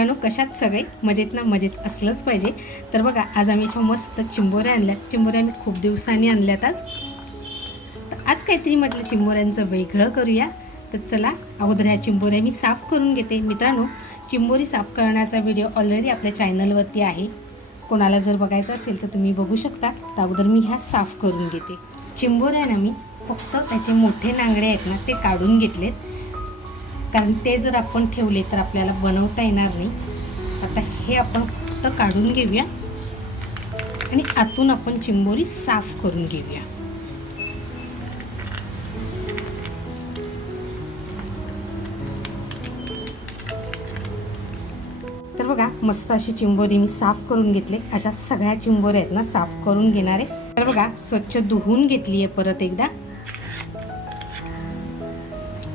मित्रांनो, कशात सगळे मजेत ना? मजेत असलंच पाहिजे. तर बघा, आज आम्ही अशा मस्त चिंबोऱ्या आणल्यात. चिंबोऱ्या मी खूप दिवसांनी आणल्यात आज काहीतरी म्हटलं चिंबोऱ्यांचं वेगळं करूया. तर चला, अगोदर ह्या चिंबोऱ्या मी साफ करून घेते. मित्रांनो, चिंबोरी साफ करण्याचा व्हिडिओ ऑलरेडी आपल्या चॅनलवरती आहे. कोणाला जर बघायचं असेल तर तुम्ही बघू शकता. तर अगोदर मी ह्या साफ करून घेते. चिंबोऱ्या ना मी फक्त त्याचे मोठे नांगडे आहेत ना ते काढून घेतलेत, कारण ते जर आपण ठेवले तर आपल्याला बनवता येणार नाही. आता हे आपण फक्त काढून घेऊया आणि आतून आपण चिंबोरी साफ करून घेऊया. तर बघा, मस्त अशी चिंबोरी मी साफ करून घेतले. अशा सगळ्या चिंबोऱ्या आहेत ना साफ करून घेणारे. तर बघा, स्वच्छ धुवून घेतली आहे परत एकदा.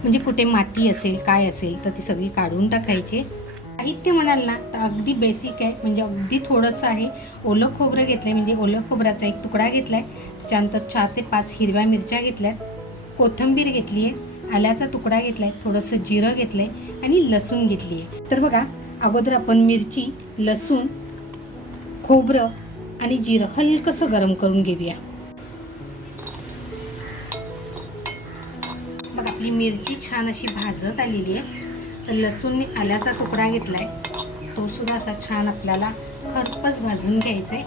म्हणजे कुठे माती असेल काय असेल तर ती सगळी काढून टाकायची. साहित्य म्हणाल ना तर अगदी बेसिक आहे, म्हणजे अगदी थोडंसं आहे. ओलं खोबरं घेतलं आहे, म्हणजे ओलं खोबऱ्याचा एक तुकडा घेतला आहे. त्याच्यानंतर 4 ते 5 हिरव्या मिरच्या घेतल्यात, कोथिंबीर घेतली आहे, आल्याचा तुकडा घेतला आहे, थोडंसं जिरं घेतलं आहे आणि लसूण घेतली आहे. तर बघा, अगोदर आपण मिरची, लसूण, खोबरं आणि जिरं हलकंसं गरम करून घेऊया. बघा, आपली मिरची छान अशी भाजत आलेली आहे. तर लसूण मी आल्याचा तुकडा घेतला आहे, तो सुद्धा असा छान आपल्याला खरपूस भाजून घ्यायचा आहे.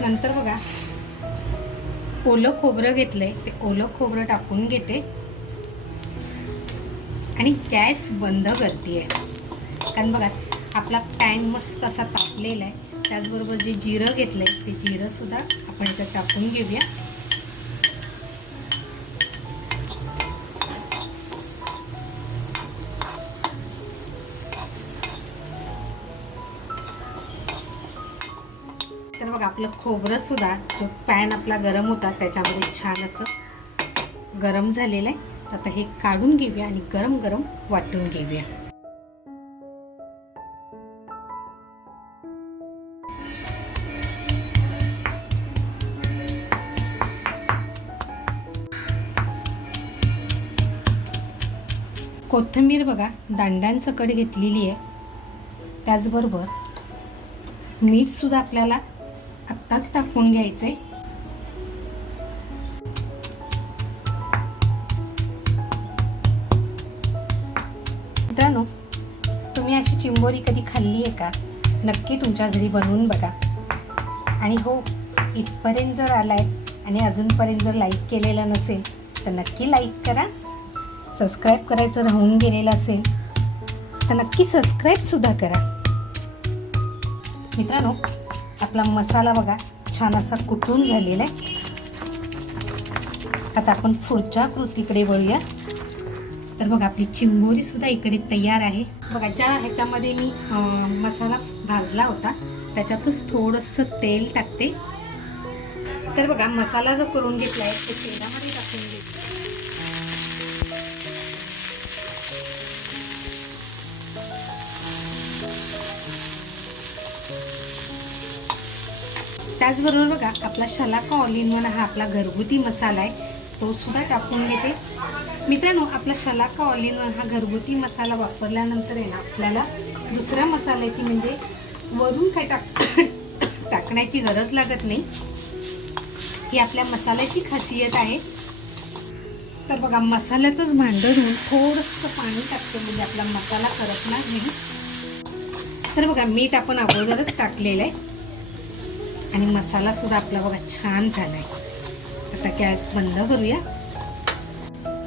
नंतर बघा, ओलं खोबरं घेतलंय, ते ओलं खोबरं टाकून घेते आणि गॅस बंद करते. कारण बघा, आपला पॅन मस्त असा तापलेला आहे. त्याचबरोबर जे जिरं घेतलंय ते जिरं सुद्धा आपण याच्यात टाकून घेऊया. तर बघा, आपलं खोबरं सुद्धा, जो पॅन आपला गरम होता त्याच्यामध्ये छान असं गरम झालेलं आहे. आता हे काढून घेऊया आणि गरम गरम वाटून घेऊया. कोथिंबीर बघा दांड्यांसकट घेतलेली आहे. त्याचबरोबर मीठ सुद्धा आपल्याला आत्ताच टाकून घ्यायचं आहे. मित्रांनो, तुम्ही अशी चिंबोरी कधी खाल्ली आहे का? नक्की तुमच्या घरी बनवून बघा. आणि हो, इथपर्यंत जर आलाय आणि अजूनपर्यंत जर लाईक केलेलं नसेल तर नक्की लाईक करा. सबस्क्राईब करायचं राहून गेलेलं असेल तर नक्की सबस्क्राईबसुद्धा करा. मित्रांनो, आपला मसाला बघा छान असा कुटून झालेला आहे. आता आपण पुढच्या कृतीकडे वळूया. तर बघा, आपली चिंबोरीसुद्धा इकडे तयार आहे. बघा, ज्या ह्याच्यामध्ये मी मसाला भाजला होता त्याच्यातच थोडंसं तेल टाकते. तर बघा, मसाला जो करून घेतला आहे ते तेलामध्ये टाकून घेते. त्याचबरोबर बघा, आपला शलाका ऑल इन वन हा आपला घरगुती मसाला आहे, तो सुद्धा टाकून घेते. मित्रांनो, आपला शलाका ऑल इन वन हा घरगुती मसाला वापरल्यानंतर आहे ना आपल्याला दुसऱ्या मसाल्याची म्हणजे वरून काही टाकण्याची गरज लागत नाही. ही आपल्या मसाल्याची खासियत आहे. तर बघा, मसाल्याचंच भांडं धुवून थोडंसं पाणी टाकते, म्हणजे आपला मसाला करपणार नाही. तर बघा, मीठ आपण अगोदरच टाकलेलं आहे आणि मसाला सुद्धा आपला बघा छान झाला आहे. आता गॅस बंद करूया.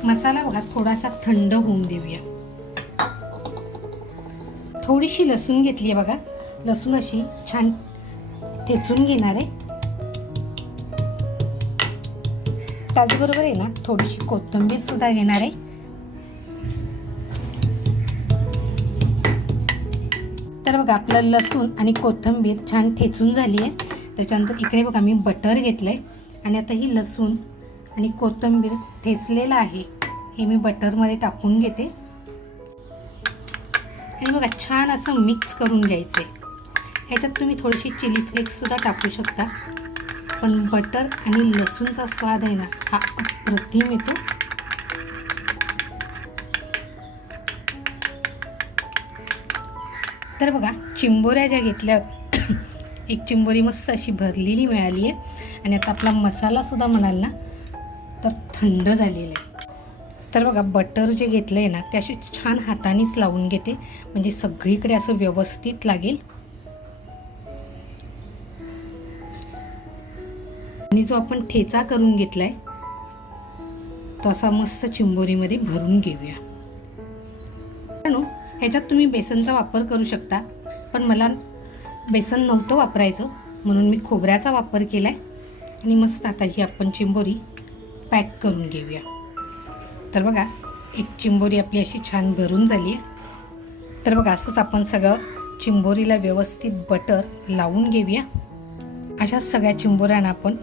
मसाला बघा थोडासा थंड होऊन देऊया. थोडीशी लसूण घेतली आहे बघा, लसूण अशी छान ठेचून घेणार आहे. त्याचबरोबर आहे ना थोडीशी कोथिंबीर सुद्धा घेणार आहे. तर बघा, आपलं लसूण आणि कोथिंबीर छान ठेचून झाली आहे. त्याच्यानंतर इकडे बघा मी बटर घेतलं आहे आणि आता ही लसूण आणि कोथिंबीर ठेचलेलं आहे हे मी बटरमध्ये टाकून घेते आणि बघा छान असं मिक्स करून घ्यायचं आहे. ह्याच्यात तुम्ही थोडीशी चिली फ्लेक्ससुद्धा टाकू शकता. पण बटर आणि लसूणचा स्वाद आहे ना हा अप्रतिम येतो. तर बघा चिंबोऱ्या ज्या घेतल्या एक चिंबोरी मस्त अशी भरलेली मिळाली आहे आणि आता आपला मसालासुद्धा म्हणाल ना तर थंड झालेला आहे. तर बघा बटर जे घेतलं आहे ना ते असे छान हातानेच लावून घेते म्हणजे सगळीकडे असं व्यवस्थित लागेल. आणि जो आपण ठेचा करून घेतलाय तो असा मस्त चिंबोरीमध्ये भरून घेऊया. ह्याच्यात तुम्ही बेसनचा वापर करू शकता, पण मला बेसन नव्हतं वापरायचं म्हणून मी खोबऱ्याचा वापर केलाय. आणि मस्त आता ही आपण चिंबोरी पॅक करून घेऊया. तर बघा एक चिंबोरी आपली अशी छान भरून झाली आहे. तर बघा असंच आपण सगळं चिंबोरीला व्यवस्थित बटर लावून घेऊया. अशा सगळ्या चिंबोऱ्यांना आपण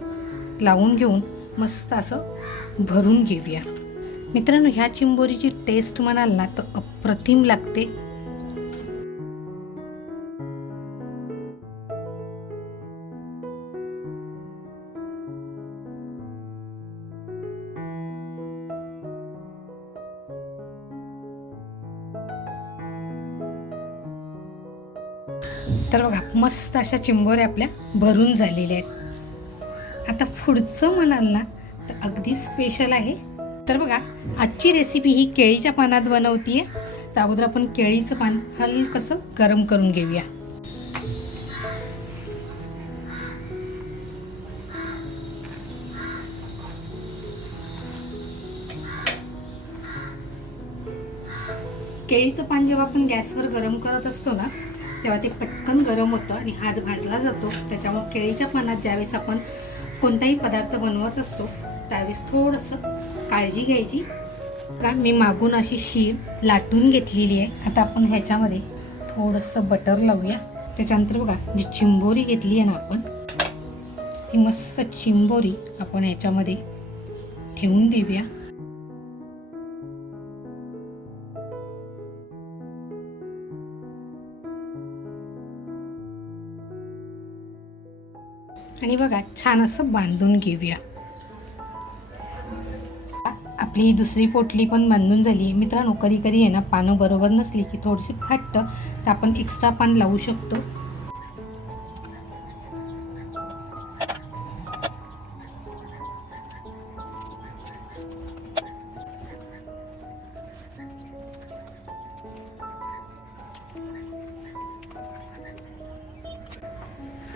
लावून घेऊन मस्त असं भरून घेऊया. मित्रांनो ह्या चिंबोरीची टेस्ट म्हणाल ना तर अप्रतिम लागते. तर बघा मस्त अशा चिंबोऱ्या आपल्या भरून झालेल्या आहेत. आता पुढचं म्हणाल ना तर अगदी स्पेशल आहे. तर बघा आजची रेसिपी ही केळीच्या पानात बनवतीये. तर अगोदर आपण केळीचं पान हलकसं गरम करून घेऊया. केळीचं पान जेव्हा आपण गॅसवर गरम करत असतो ना तेव्हा ते पटकन गरम होतं आणि हात भाजला जातो. त्याच्यामुळे केळीच्या पानात ज्यावेळेस आपण कोणताही पदार्थ बनवत असतो त्यावेळेस थोडंसं काळजी घ्यायची. का मी मागून अशी शीर लाटून घेतलेली आहे. आता आपण ह्याच्यामध्ये थोडंसं बटर लावूया. त्याच्यानंतर बघा जी चिंबोरी घेतली आहे ना आपण ही मस्त चिंबोरी आपण ह्याच्यामध्ये ठेवून देऊया. आणि बघा छान असं बांधून घेऊया. आपली दुसरी पोटली पण बांधून झाली. मित्रांनो कधी कधी आहे ना पानं बरोबर नसली की थोडीशी फाटतं तर आपण एक्स्ट्रा पान लावू शकतो.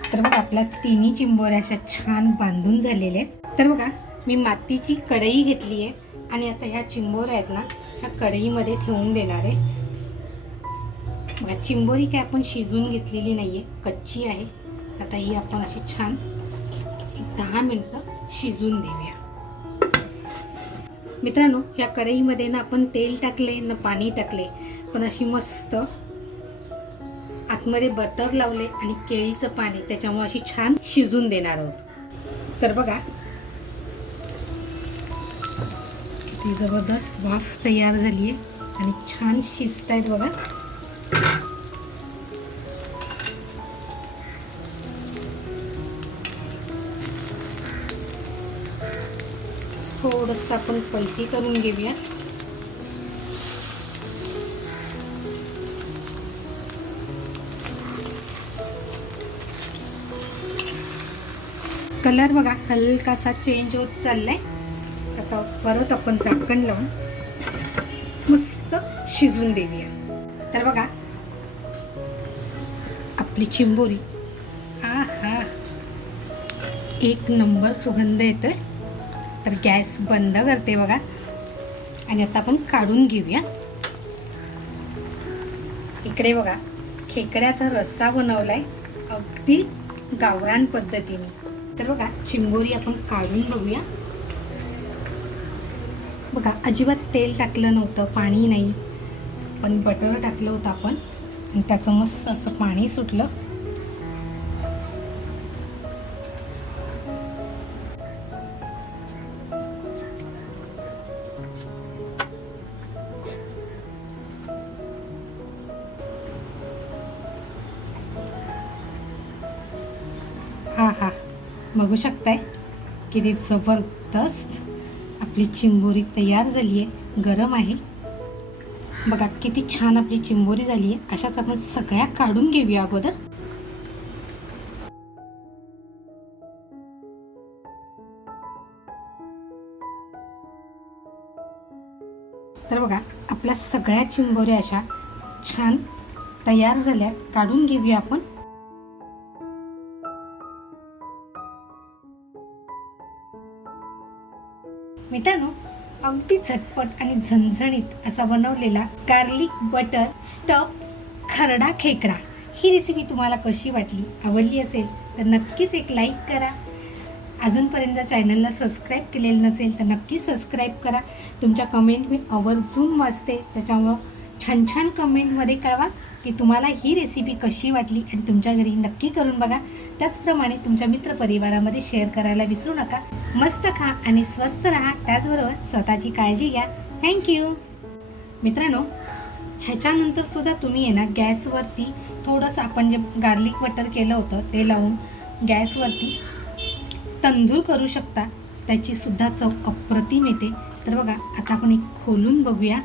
तर बघा आपल्या तिन्ही चिंबोऱ्या अशा छान बांधून झालेल्या आहेत. तर बघा मी मातीची कढई घेतली आहे आणि आता ह्या चिंबोऱ्या आहेत ना ह्या कढईमध्ये ठेवून देणार आहे. बघा चिंबोरी काय आपण शिजून घेतलेली नाहीये, कच्ची आहे. आता ही आपण अशी छान 10 मिनिटं शिजून देऊया. मित्रांनो ह्या कढईमध्ये ना आपण तेल टाकले ना पाणी टाकले, पण अशी मस्त आतमध्ये बटर लावले आणि केळीचं पाणी त्याच्यामुळे अशी छान शिजून देणार आहोत. तर बघा किती जबरदस्त वाफ तयार झाली आहे आणि छान शिजत आहेत बघा. थोडंसं आपण पलटी करून घेऊया. कलर बघा हलकासा चेंज होत चाललाय. आता परत आपण झाकण लावून मस्त शिजून देऊया. तर बघा आपली चिंबोरी आहा एक नंबर सुगंध येतोय. तर गॅस बंद करते बघा आणि आता आपण काढून घेऊया. इकडे बघा खेकड्याचा रस्सा बनवलाय अगदी गावरान पद्धतीने. तर बघा चिंबोरी आपण काढून बघूया. बघा अजिबात तेल टाकलं नव्हतं, पाणी नाही, पण बटर टाकलं होतं आपण आणि त्याचं मस्त असं पाणी सुटलं. हा हा बघू शकताय किती जबरदस्त आपली चिंबोरी तयार झाली आहे, गरम आहे बघा किती छान आपली चिंबोरी झाली आहे. अशाच आपण सगळ्या काढून घेऊया अगोदर. तर बघा आपल्या सगळ्या चिंबोऱ्या अशा छान तयार झाल्यात, काढून घेऊया आपण. मित्रांनो अगदी झटपट आणि झणझणीत असा बनवलेला गार्लिक बटर स्टफ खरडा खेकडा ही रेसिपी तुम्हाला कशी वाटली, आवडली असेल तर नक्कीच एक लाईक करा. अजूनपर्यंत चॅनलला सबस्क्राईब केलेलं नसेल तर नक्की सबस्क्राईब करा. तुमच्या कमेंट मी आवर्जून वाचते, त्याच्यामुळं छान छान कमेंटमध्ये कळवा की तुम्हाला ही रेसिपी कशी वाटली आणि तुमच्या घरी नक्की करून बघा. त्याचप्रमाणे तुमच्या मित्रपरिवारामध्ये शेअर करायला विसरू नका. मस्त खा आणि स्वस्त राहा, त्याचबरोबर स्वतःची काळजी घ्या. थँक्यू. मित्रांनो ह्याच्यानंतर सुद्धा तुम्ही आहे ना गॅसवरती थोडंसं आपण जे गार्लिक बटर केलं होतं ते लावून गॅसवरती तंदूर करू शकता, त्याची सुद्धा चव अप्रतिम येते. तर बघा आता आपण एक खोलून बघूया.